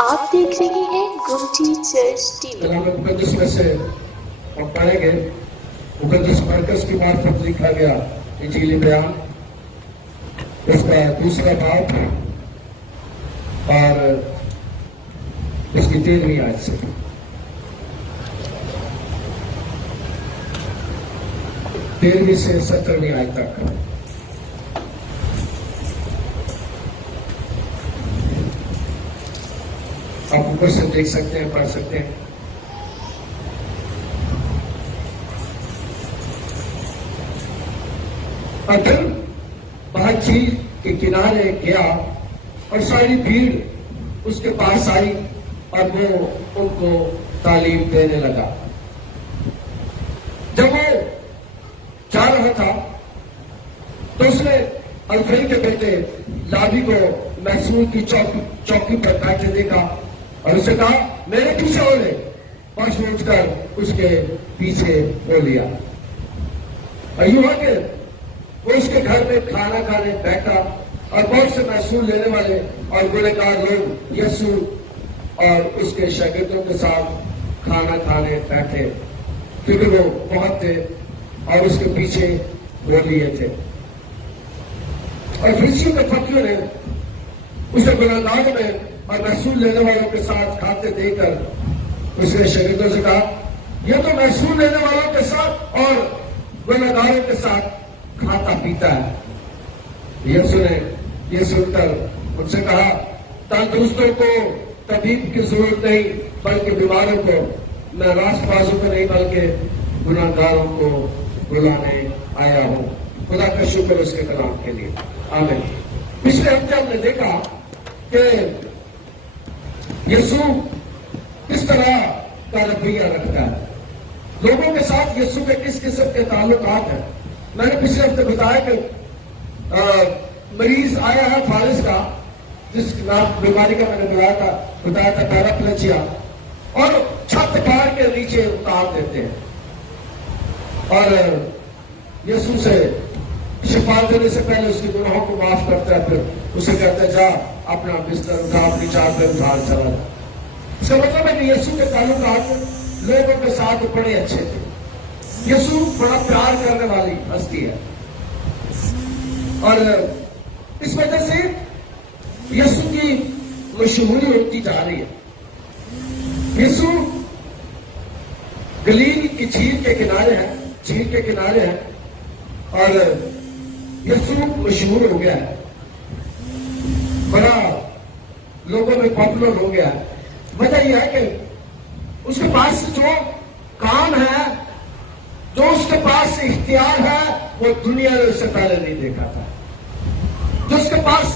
آپ دیکھ رہے ہیں گمٹی چرچ ٹی وی۔ کلام مقدس میں سے ہم پڑھیں گے مقدس مرکز کی معرفت لکھا گیا انجیلی بیان، اس کا 2 باب اور اس کی 13ویں آیت سے 13ویں سے 17ویں آیت تک۔ آپ اوپر سے دیکھ سکتے ہیں، پڑھ سکتے ہیں۔ اور پھر باہر جھیل کے کنارے گیا اور ساری بھیڑ اس کے پاس آئی اور وہ ان کو تعلیم دینے لگا۔ جب وہ جا رہا تھا تو اس نے الفئی کے بیٹے لاوی کو محسول کی چوکی پر بیٹھے دیکھا اور اسے کہا میرے پیچھے ہو لے۔ بس وہ اٹھ کر اس کے پیچھے ہو لیا اور یوں ہوا کہ وہ اس کے گھر میں کھانا کھانے بیٹھا اور بہت سے محصول لینے والے اور گنہگار لوگ یسوع اور اس کے شاگردوں کے ساتھ کھانا کھانے بیٹھے، کیونکہ وہ بہت تھے اور اس کے پیچھے ہو لیے تھے۔ اور فریسیوں کے فقیوں نے اسے گنہگاروں میں اور محصول لینے والوں کے ساتھ کھاتے دیکھ کر اس نے شاگردوں سے کہا یہ تو محصول لینے والوں کے ساتھ اور گنہگاروں کے ساتھ کھاتا پیتا ہے۔ یسوع نے یہ سن کر ان سے کہا تندرستوں کو طبیب کی ضرورت نہیں بلکہ بیماروں کو، میں راست بازوں کو نہیں بلکہ گنہگاروں کو بلانے آیا ہوں۔ خدا کا شکر اس کے کلام کے لیے، آمین۔ پچھلے ہفتے ہم نے دیکھا کہ یسوع کس طرح کا رویہ رکھتا ہے، لوگوں کے ساتھ یسوع کے کس قسم کے تعلقات ہیں۔ میں نے پچھلے ہفتے بتایا کہ مریض آیا ہے فالج کا، جس نام بیماری کا میں نے بتایا تھا پیراپلیجیا، اور چھت پار کے نیچے اتار دیتے ہیں اور یسوع سے شفا دینے سے پہلے اس کے گناہوں کو معاف کرتا ہے، پھر اسے کہتا ہے جا اپنا بستر اٹھا، اپنی چادر اٹھا چلا جا۔ اس کا مطلب ہے کہ یسوع کے تعلقات لوگوں کے ساتھ بڑے اچھے تھے۔ یسوع بڑا پیار کرنے والی ہستی ہے اور اس وجہ سے یسوع کی مشہوری ہوتی جا رہی ہے۔ یسوع گلیل کی جھیل کے کنارے ہیں اور یسوع مشہور ہو گیا ہے، بڑا لوگوں میں پاپولر ہو گیا ہے۔ وجہ یہ ہے کہ اس کے پاس جو کام ہے، جو اس کے پاس اختیار ہے، وہ دنیا نے اس سے پہلے نہیں دیکھا تھا۔ جو اس کے پاس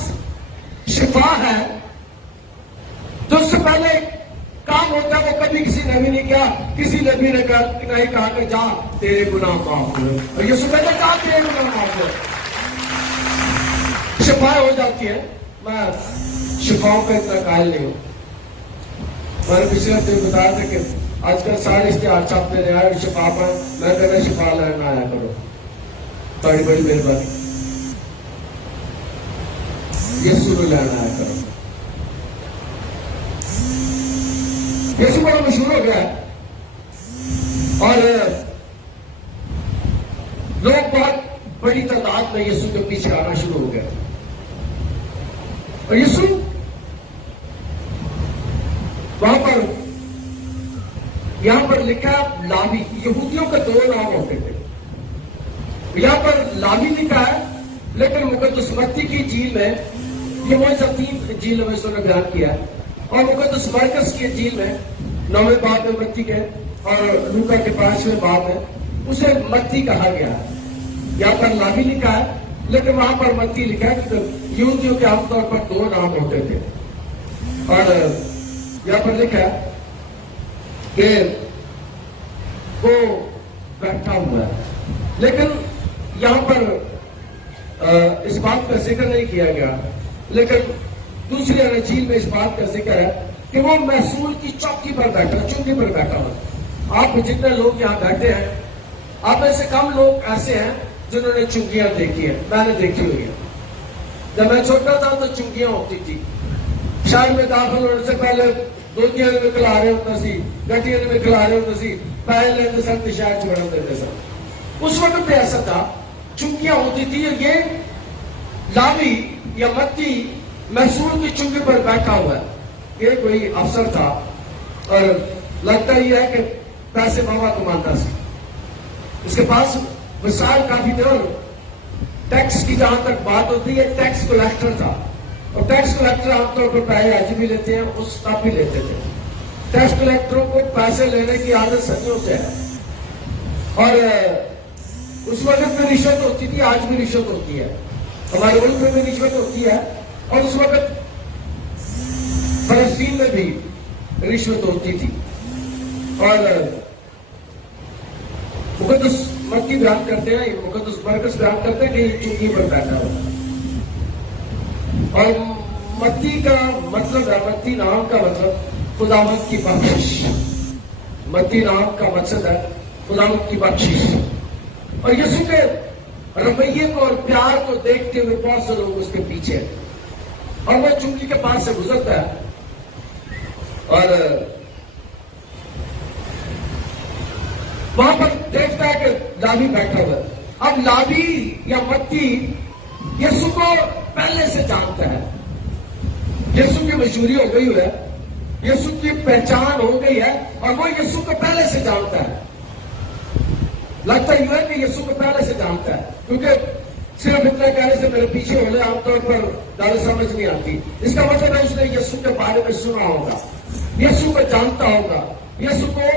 شفا ہے، جو اس سے پہلے کام ہوتا ہے، وہ کبھی کسی نبی نے کیا، کسی نبی نے نہیں کہا کہ جا تیرے گناہ معاف ہوئے، اور یسوع کہتا ہے جا تیرے گناہ معاف ہوئے، شفا ہو جاتی ہے۔ میں شفاؤں کا اتنا قائل نہیں ہوں۔ میں نے پچھلے ہفتے بتایا تھا کہ آج کل سارے اشتہار چھاپتے رہے ہیں شفا پر، میں کہنا شفا لینا آیا کرو، بڑی بڑی مہربانی، یسوع کو لینا آیا کرو۔ یسوع بڑا مشہور ہو گیا ہے اور لوگ بہت بڑی تعداد میں یسوع کے پیچھے آنا شروع ہو گئے اور یسوع وہاں پر یہاں پر لکھا لاوی، یہودیوں کے 2 نام ہوتے تھے، یہاں پر لاوی لکھا ہے، لیکن مقدس متی کی انجیل میں یہ وہ 3 انجیل میں اس نے بیان کیا ہے، اور مقدس مرکز کی انجیل میں 9ویں باب میں متی کے اور لوکا کے 5ویں باب میں اسے متی کہا گیا ہے۔ یہاں پر لاوی لکھا ہے لیکن وہاں پر متی لکھا ہے، کیونکہ یہودیوں کے عام طور پر 2 نام ہوتے تھے۔ اور یہاں پر لکھا ہے کہ وہ بیٹھا ہوا ہے، لیکن یہاں پر اس بات کا ذکر نہیں کیا گیا، لیکن دوسری انجیل میں اس بات کا ذکر ہے کہ وہ محصول کی چوکی پر بیٹھا، چنگی پر بیٹھا ہوا۔ آپ جتنے لوگ یہاں بیٹھے ہیں، آپ میں سے کم لوگ ایسے ہیں جنہوں نے چنگیاں دیکھی ہیں، میں نے دیکھی ہوئی ہے۔ جب میں چھوٹا تھا تو چنگیاں ہوتی تھی، شہر میں داخل ہونے سے پہلے دھوتیاں میں کھلا رہے ہوتا سی، گٹیاں میں کھلا رہے ہوتا سی، پہلے لیتے سن تو شہر چھوڑ دیتے سن۔ اس وقت پہ ایسا تھا، چنکیاں ہوتی تھی، یہ لاوی یا متی محصول کی چنکی پر بیٹھا ہوا ہے، یہ کوئی افسر تھا اور لگتا یہ ہے کہ پیسے بابا کماتا سی، اس کے پاس وسائل کافی تھے، اور ٹیکس کی جہاں تک بات ہوتی ہے ٹیکس کلیکٹر تھا، اور ٹیکس کلیکٹر عام طور پر پیسے آج بھی لیتے ہیں، اس تب بھی لیتے تھے۔ ٹیکس کلیکٹروں کو پیسے لینے کی عادت صدیوں سے ہے، اور اس وقت میں رشوت ہوتی تھی، آج بھی رشوت ہوتی ہے، ہمارے ملک میں بھی رشوت ہوتی ہے، اور اس وقت فلسطین میں بھی رشوت ہوتی تھی۔ اور مقدس متی بیان کرتے ہیں، مقدس مرکز بیان کرتے ہیں کہ یہ چنگی پر بیٹھا ہوا، اور متی کا مطلب ہے، متی نام کا مطلب خداوند کی بخشش، متی نام کا مقصد ہے خداوند کی بخشش۔ اور یسوع کے رویے کو اور پیار کو دیکھتے ہوئے بہت سے لوگ اس کے پیچھے، اور وہ چنگی کے پاس سے گزرتا ہے اور وہاں پر دیکھتا ہے کہ لاوی بیٹھا ہوا ہے۔ اب لاوی یا متی یسوع کو پہلے سے جانتا ہے، یسوع کی مشہوری ہو گئی ہے، یسوع کی پہچان ہو گئی ہے، اور وہ یسوع کو پہلے سے جانتا ہے۔ لگتا یہ ہے کہ یسوع کو پہلے سے جانتا ہے، کیونکہ صرف اتنا کہنے سے میرے پیچھے ہو لے عام طور پر زیادہ سمجھ نہیں آتی۔ اس کا مطلب ہے اس نے یسوع کے بارے میں سنا ہوگا، یسوع کو جانتا ہوگا، یسوع کو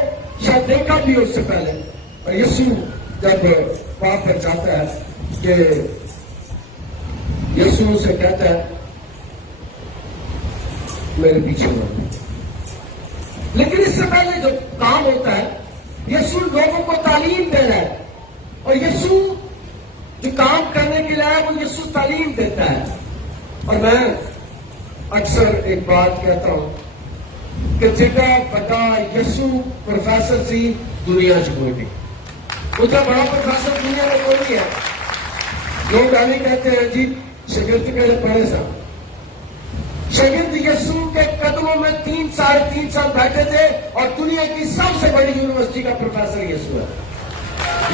شاید دیکھا بھی اس سے پہلے۔ اور یسوع جب وہاں پر جاتا ہے کہ یسوع سے کہتا ہے میرے پیچھے ہو، لیکن اس سے پہلے جو کام ہوتا ہے، یسوع لوگوں کو تعلیم دے رہا ہے، اور یسوع جو کام کرنے کے لیے آیا وہ یسوع تعلیم دیتا ہے۔ اور میں اکثر ایک بات کہتا ہوں کہ جگہ بڑا یسوع پروفیسر سی دنیا چ کوئی نہیں، اتنا بڑا پروفیسر دنیا میں کوئی نہیں ہے۔ لوگ آنے کہتے ہیں جی شاگرد پہلے پڑھے سا، شاگرد یسوع کے قدموں میں 3 ساڑھے 3 سال بیٹھے تھے، اور دنیا کی سب سے بڑی یونیورسٹی کا پروفیسر یسوع ہے۔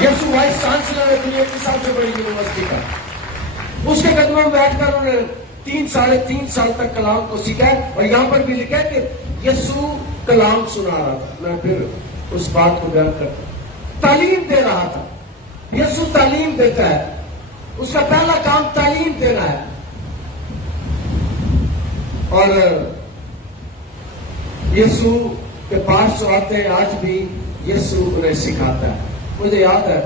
یسوع وائس چانسلر ہے دنیا کی سب سے بڑی یونیورسٹی کا، اس کے قدموں میں بیٹھ کر انہوں نے 3 ساڑھے 3 سال تک کلام کو سیکھا ہے، اور یہاں پر بھی لکھا ہے کہ یسوع کلام سنا رہا تھا۔ میں پھر اس بات کو بیان کرتا ہوں، تعلیم دے رہا تھا۔ یسوع تعلیم دیتا ہے، اس کا پہلا کام تعلیم دینا ہے، اور یسوع کے پاس جو آتے ہیں آج بھی یسوع انہیں سکھاتا ہے۔ مجھے یاد ہے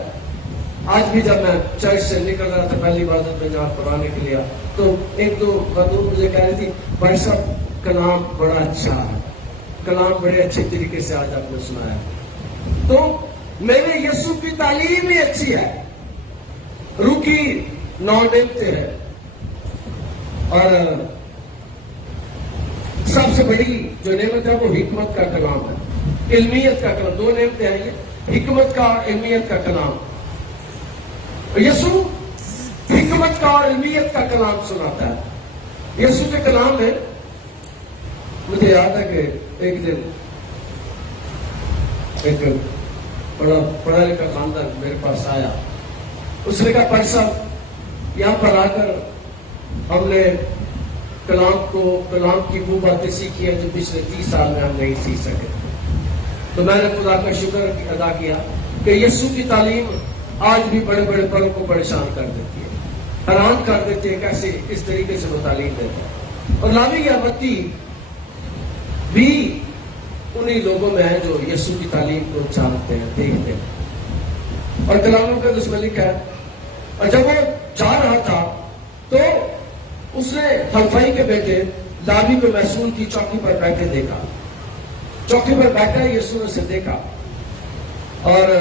آج بھی جب میں چرچ سے نکل رہا تھا پہلی عبادت میں جہاں پڑھانے کے لیے، تو 1-2 خاتون مجھے کہہ رہی تھی بھائی صاحب کلام بڑا اچھا ہے، کلام بڑے اچھے طریقے سے آج آپ نے سنایا۔ تو میرے یسوع کی تعلیم ہی اچھی ہے، روکی 9 نعمتیں ہیں، اور سب سے بڑی جو نعمت ہے وہ حکمت کا کلام ہے، علمیت کا کلام۔ 2 نعمتیں ہیں یہ، حکمت کا اور علمیت کا کلام۔ یسوع حکمت کا اور علمیت کا کلام سناتا ہے۔ یسوع کے کلام میں مجھے یاد ہے کہ ایک دن ایک پڑھا لکھا خاندان میرے پاس آیا، اس نے کہا پر صاحب یہاں پر آ کر ہم نے کلام کی وہ باتیں سیکھی ہیں جو پچھلے 30 سال میں ہم نہیں سیکھ سکے۔ تو میں نے خدا کا شکر ادا کیا کہ یسوع کی تعلیم آج بھی بڑے بڑے بڑوں کو پریشان کر دیتی ہے، حیران کر دیتی ہے کیسے اس طریقے سے وہ تعلیم دیتا ہے۔ اور لاوی یا متی بھی انہی لوگوں میں ہیں جو یسوع کی تعلیم کو جانتے ہیں، دیکھتے ہیں۔ اور کلاموں کا دشمن لکھا ہے، اور جب وہ جا رہا تھا تو اس نے حلفائی کے بیٹے لاوی کو محصول کی چوکی پر بیٹھے دیکھا، چوکی پر بیٹھا یسوع نے اسے دیکھا، اور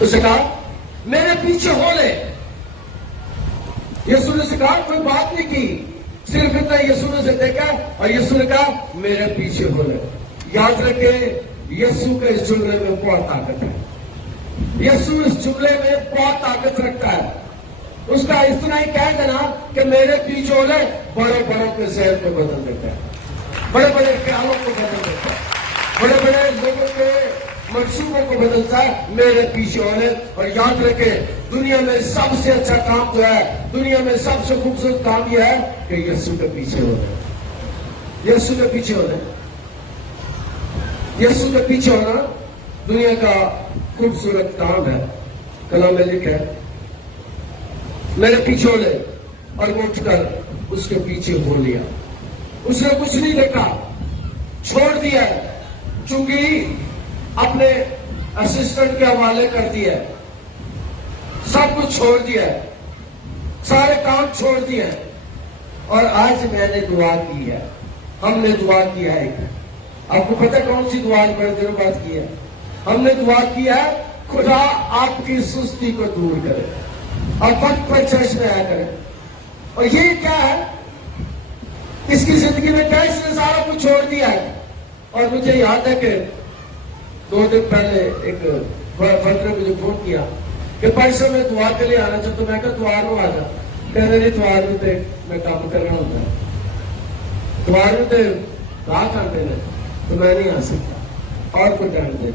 اسے کہا میرے پیچھے ہو لے۔ یسوع نے اسے کہا کوئی بات نہیں کی، صرف اتنا یسوع نے اسے دیکھا اور یسوع نے کہا میرے پیچھے ہو لے۔ یاد رکھے یسوع کے اس جملے میں بہت طاقت ہے، یسوع اس جملے میں بہت طاقت رکھتا ہے۔ اس کا اتنا ہی کہہ دینا کہ میرے پیچھے ہو لے بڑے بڑوں کے ذہن کو بدل دیتا ہے، بڑے بڑے خیالوں کو بدل دیتا ہے، بڑے بڑے لوگوں کے منصوبوں کو بدلتا ہے، میرے پیچھے ہو لے۔ اور یاد رکھے دنیا میں سب سے اچھا کام جو ہے، دنیا میں سب سے خوبصورت کام یہ ہے کہ یسوع کے پیچھے ہو لے، یسوع کے پیچھے ہو لے۔ یسوع کے پیچھے ہونا دنیا کا خوبصورت کام ہے۔ کلام میں لکھا ہے میرے پیچھے ہو لے، اور وہ اٹھ کر اس کے پیچھے ہو لیا۔ اس نے کچھ نہیں دیکھا، چھوڑ دیا، چونکہ اپنے اسسٹنٹ کے حوالے کر دیا، سب کچھ چھوڑ دیا، سارے کام چھوڑ دیا۔ اور آج میں نے دعا کی ہے، ہم نے دعا کیا ہے، آپ کو پتہ کون سی دعا بڑے دنوں بعد کی ہے؟ ہم نے دعا کیا ہے خدا آپ کی سستی کو دور کرے اور وقت پر چرچ میں آیا کرے۔ اور یہ کیا ہے؟ اس کی زندگی میں کیا اس نے سارا کچھ چھوڑ دیا ہے۔ اور مجھے یاد ہے کہ 2 دن پہلے ایک فرد نے مجھے فون کیا کہ پیسے میں دعا کے لیے آنا چاہتا ہوں۔ میں کہا دوار میں آ جا، کہہ رہے دوار میں میں کام کرنا ہوتا ہے، دوار میں رات آتے ہیں تو میں نہیں آ سکتا، اور کوئی ٹائم دے۔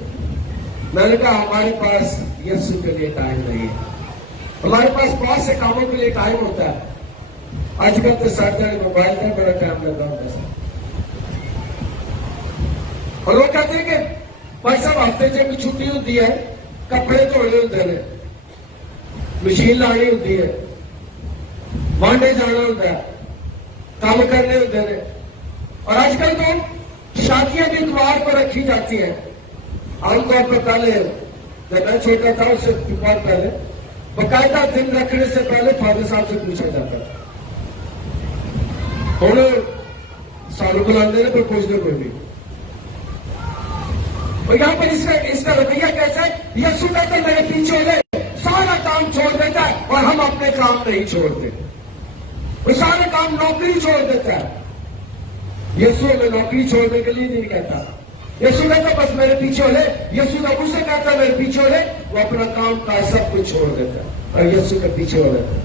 میں نے کہا ہمارے پاس یسوع کے لیے ٹائم نہیں ہے، ہمارے پاس بہت سے کاموں کے لیے ٹائم ہوتا ہے۔ آج کل تو سارے موبائل میں بڑا ٹائم لگا ہوتا ہے، اور لوگ کہتے ہیں کہ بھائی صاحب ہفتے جب چھٹی ہوتی ہے کپڑے دھونے ہوتے ہیں، مشین لانی ہوتی ہے، وانڈے جانا ہوتا ہے، کام کرنے ہوتے ہیں۔ اور آج کل تو شادیاں بھی اتوار پر رکھی جاتی ہیں۔ عام طور پر پہلے جب میں چھوٹا تھا اس سے بہت پہلے باقاعدہ دن رکھنے سے پہلے فادر صاحب سے پوچھا جاتا تھا، ہوں سالوں بلانے پر پوچھنے کوئی بھی۔ اور یہاں پر اس کا رویہ کیسا ہے؟ یسوع کہتا ہے میرے پیچھے ہو لے، سارا کام چھوڑ دیتا ہے، اور ہم اپنے کام نہیں چھوڑتے، وہ سارے کام نوکری چھوڑ دیتا ہے۔ یسوع ہمیں نوکری چھوڑنے کے لیے نہیں کہتا، یسوع کہتا بس میرے پیچھے ہو لے۔ یسوع جب اسے کہتا ہے میرے پیچھے ہو لے، وہ اپنا کام کا سب کچھ چھوڑ دیتا ہے اور یسوع کے پیچھے ہو لیتا ہے۔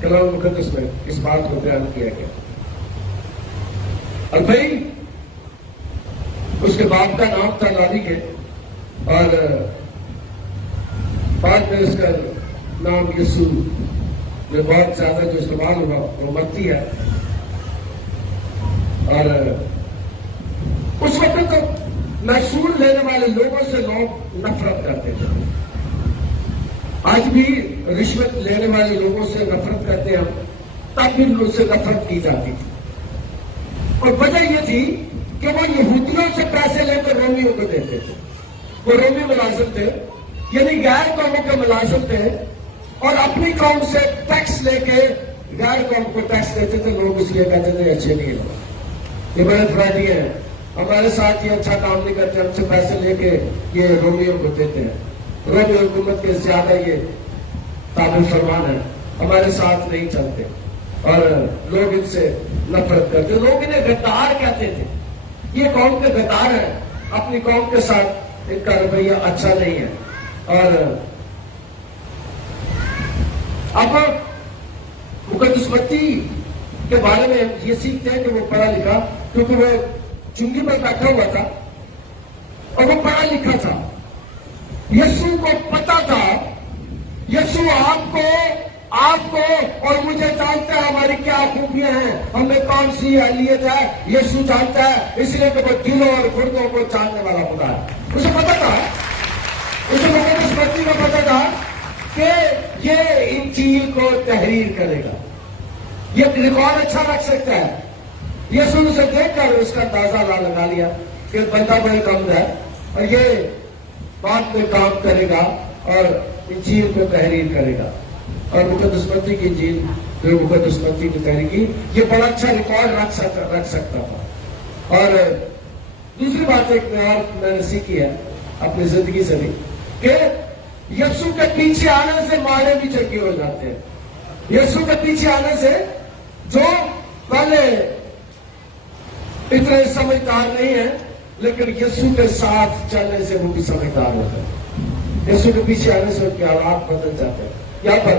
کلام مقدس میں اس بات کو بیان کیا گیا۔ اور بھائی اس کے باپ کا نام تھا لالی کے، اور بعد میں اس کا نام یسوع میں بہت زیادہ جو استعمال ہوا وہ متی ہے۔ اور اس وقت تو محصول لینے والے لوگوں سے لوگ نفرت کرتے تھے، آج بھی رشوت لینے والے لوگوں سے نفرت کرتے ہیں، تب بھی ان سے نفرت کی جاتی تھی۔ اور وجہ یہ تھی کہ وہ یہودیوں سے پیسے لے کر رومیوں کو دیتے تھے، وہ رومی ملازم تھے، یعنی غیر قوموں کے ملازم تھے، اور اپنی قوم سے ٹیکس لے کے غیر قوم کو ٹیکس دیتے تھے۔ لوگ اس لیے کہتے تھے اچھے نہیں ہیں، یہ بڑے فرادی ہیں، ہمارے ساتھ یہ اچھا کام نہیں کرتے، ہم سے پیسے لے کے یہ رومیوں کو دیتے ہیں، رومی حکومت کے زیادہ یہ تابع فرمان ہے، ہمارے ساتھ نہیں چلتے، اور لوگ ان سے نفرت کرتے۔ لوگ انہیں غدار کہتے تھے، یہ قوم کے غدار ہیں، اپنی قوم کے ساتھ ان کا رویہ اچھا نہیں ہے۔ اور اب مقدس متی کے بارے میں یہ سیکھتے ہیں کہ وہ پڑھا لکھا، کیونکہ وہ چنگی پر بیٹھا ہوا تھا اور وہ پڑھا لکھا تھا۔ یسوع کو پتا تھا، یسوع آپ کو اور مجھے جانتا ہے ہماری کیا خوبیاں ہیں، ہمیں کون سی اہلیت ہے، یسوع جانتا ہے، اس لیے کہ وہ دلوں اور گردوں کو جاننے والا خدا ہے۔ اسے پتا تھا، اسے مقدس متی کو پتا تھا کہ یہ انجیل کو تحریر کرے گا، یہ ریکارڈ اچھا رکھ سکتا ہے۔ یسوع سے دیکھ کر اس کا اندازہ لگا لیا کہ بندہ بڑے کم ہے، اور یہ بعد میں کام کرے گا اور انجیل کو تحریر کرے گا۔ اور مقدس متی کی انجیل جو مقدس متی نے تحریر کی، یہ بڑا اچھا ریکارڈ رکھ سکتا تھا۔ اور دوسری بات ایک میں نے سیکھی ہے اپنی زندگی سے بھی، کہ یسوع کے پیچھے آنے سے مارے بھی چنگے ہو جاتے ہیں۔ یسوع کے پیچھے آنے سے جو پہلے اتنے سمجھدار نہیں ہیں، لیکن یسوع کے ساتھ چلنے سے وہ بھی سمجھدار ہوتا ہے۔ یسوع کے پیچھے آنے سے ان کے حالات بدل جاتے ہیں۔ یہاں پر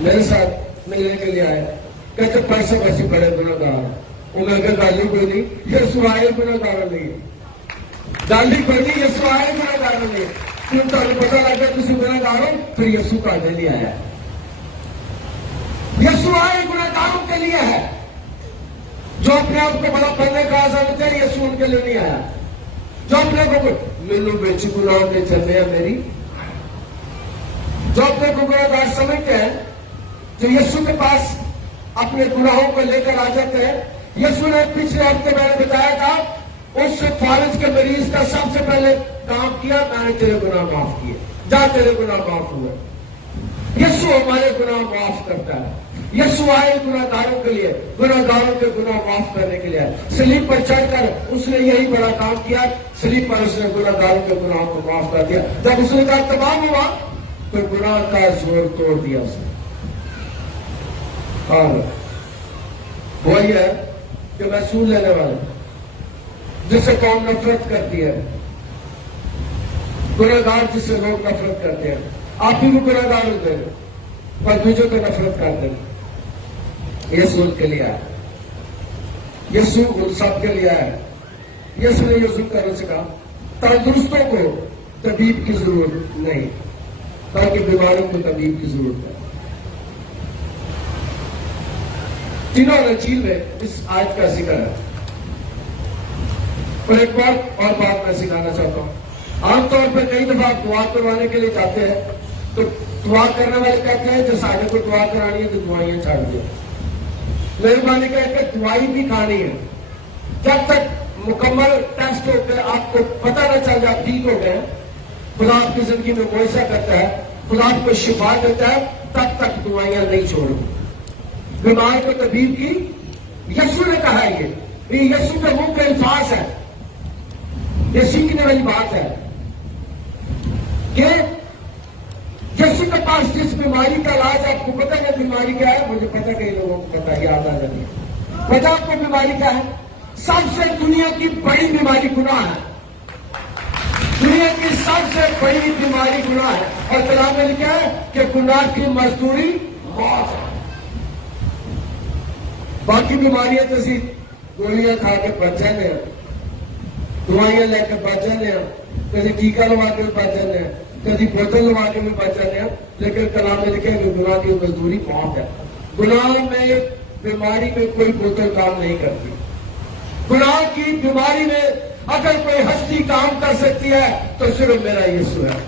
میرے ساتھ ملنے کے لیے آئے, کہتے پیسے کیسے بڑے گناہگار ہیں. وہ میں کہ گالی کوئی نہیں, یسوع آئے گناہگار نہیں, گالی کوئی نہیں, یسوع آئے گناہگار نہیں. کیوں تمہیں پتا لگا کسی گناہگار ہو, پھر یسوع کہنے لیے آیا. یسوع آئے گناہگاروں کے لیے ہے. جو اپنے آپ کو بڑا پڑھنے کا سمجھتے ہیں, یسوع ان کے لیے نہیں آیا. جو اپنے کو مینو بیچ گناہ کے چلے ہیں میری, جو اپنے کو گناہگار سمجھتے ہیں, جو یسوع کے پاس اپنے گناہوں کو لے کر آ جاتے ہیں. یسوع نے پچھلے ہفتے میں نے بتایا تھا, اس فالج کے مریض کا سب سے پہلے کام کیا, میں نے تیرے گناہ معاف کیے, جا تیرے گناہ معاف ہوئے. یسوع ہمارے گناہ معاف کرتا ہے. یسوع آئے گناہگاروں کے لیے, گناہگاروں کے گناہ معاف کرنے کے لیے. صلیب پر چڑھ کر اس نے یہی بڑا کام کیا. صلیب پر اس نے گناہگاروں کے گناہوں کو معاف کر دیا. جب اس نے کہا تمام ہوا, تو گناہ کا زور توڑ دیا اس نے. اور وہی ہے کہ محصول لینے والے جس سے قوم نفرت کرتی ہے, گناہگار جس سے لوگ نفرت کرتے ہیں. آپ بھی وہ گناہگار ہوتے ہیں پر دوسروں کو نفرت کرتے ہیں. یسوع ان کے لیے آیا, یسوع ان سب کے لیے آیا. یسوع نے یسوع کرنے سے کہا تندرستوں کو طبیب کی ضرورت نہیں, بلکہ بیماروں کو طبیب کی ضرورت ہے. تینوں انجیل میں اس آیت کا ذکر ہے. اور ایک بات اور بات میں سکھانا چاہتا ہوں. عام طور پر کئی دفعہ آپ دعا کروانے کے لیے جاتے ہیں تو دعا کرنے والے کہتے ہیں جو سارے کو دعا کرانی ہے تو دعائیں چھاڑ دیا. مہربانی کر کے دوائی بھی کھانی ہے. جب تک مکمل ٹیسٹ ہو کے آپ کو پتہ نہ چل جائے آپ ٹھیک ہو گئے, خدا آپ کی زندگی میں معجزہ کرتا ہے, خدا آپ کو شفا دیتا ہے, تب تک دوائیاں نہیں چھوڑو. بیمار کو طبیب کی, یسوع نے کہا ہے. یہ یسوع کے منہ کے الفاظ ہے, یہ سیکھنے والی بات ہے کہ یسوع کے پاس جس بیماری کا علاج, آپ کو پتہ ہے بیماری کیا ہے؟ مجھے پتہ کئی لوگوں کو پتہ, یاد آ جاتی ہے. پتہ آپ کو بیماری کیا ہے؟ سب سے دنیا کی بڑی بیماری گناہ ہے. دنیا کی سب سے بڑی بیماری گناہ ہے. اور کلام میں لکھا ہے کہ گناہ کی مزدوری موت ہے. باقی بیماریاں تو صرف گولیاں کھا کے بچ جانے ہیں, دوائیاں لے کے بچ جانے ہیں, کبھی ٹیکا لگا کے بھی بچ جانے ہیں, کبھی بوتل لگا کے بھی بچ جانے ہیں. لیکن کلام میں لکھے کہ گناہ کی مزدوری موت ہے. گناہ میں بیماری میں کوئی بوتل کام نہیں کرتی. گناہ کی بیماری میں اگر کوئی ہستی کام کر سکتی ہے تو صرف میرا یسوع ہے,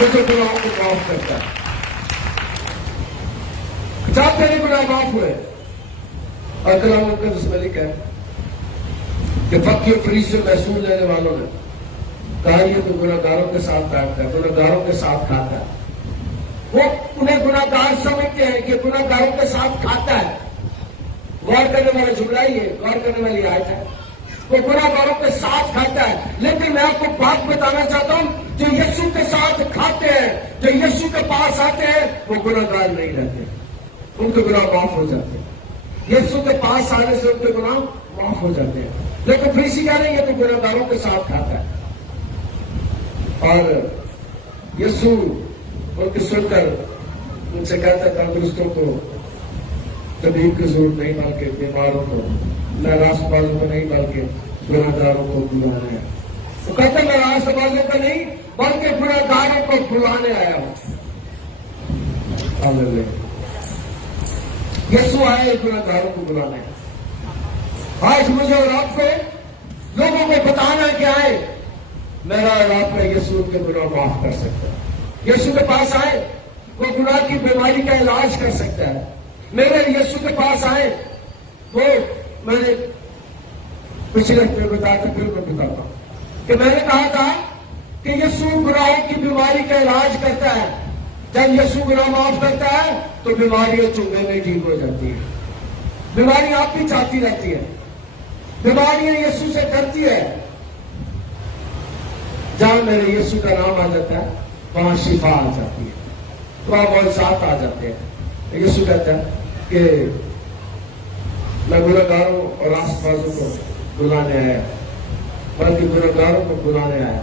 جو گناہوں کو معاف کرتا ہے. جب تیرے گناہ معاف ہوئے, اور کلام کے اس میں لکھا ہے کہ فقیر فریض سے محصول لینے والوں نے کہا یہ تو گناہگاروں کے ساتھ بیٹھتا ہے, گناہگاروں کے ساتھ کھاتا ہے. وہ انہیں گناہگار سمجھتے ہیں کہ گناہگاروں کے ساتھ کھاتا ہے. غور کرنے والا جملہ ہی ہے, غور کرنے والی آیت ہے. وہ گناہگاروں کے ساتھ کھاتا ہے. لیکن میں آپ کو بات بتانا چاہتا ہوں, جو یسوع کے ساتھ کھاتے ہیں, جو یسوع کے پاس آتے ہیں, وہ گناہگار نہیں رہتے, ان کے گناہ معاف ہو جاتے ہیں. یسوع کے پاس آنے سے ان کے گناہ معاف ہو جاتے ہیں. لیکن پھر اسی کہہ رہے ہیں یہ تو گناہگاروں کے ساتھ کھاتا ہے. اور یسوع ان کی سن کر ان سے کہتا ہے تندرستوں کو طبیب کی ضرورت نہیں, بلکہ بیماروں کو, میں راست بازوں کو نہیں بلکہ گناہگاروں کو بلانے آیا. وہ کہتے ہیں میں راست بازوں کو نہیں بلکہ گناہگاروں کو بلانے آیا ہوں. یسوع آئے گناہگاروں کو بلانے. آج مجھے اور آپ کو لوگوں کو بتانا ہے کہ آئے, میرا اور آپ کا یسوع کے گناہ معاف کر سکتا ہے. یسوع کے پاس آئے, وہ گناہ کی بیماری کا علاج کر سکتا ہے. میرے یسوع کے پاس آئے, وہ میں نے پچھلے ہفتے بتایا تھا, پھر میں بتاتا ہوں کہ میں نے کہا تھا کہ یسوع گناہوں کی بیماری کا علاج کرتا ہے. جب یسوع گناہ معاف کرتا ہے تو بیماریاں چنگے میں ٹھیک ہو جاتی ہیں. بیماری آپ بھی چاہتی رہتی ہے, بیماریاں یسوع سے ڈرتی ہے. جہاں میرے یسوع کا نام آ جاتا ہے وہاں شفا آ جاتی ہے, وہاں معجزات آ جاتے ہیں. یسوع کہتا ہے کہ میں گناہگاروں اور راست بازوں کو بلانے آیا, بلکہ گناہگاروں کو بلانے آیا.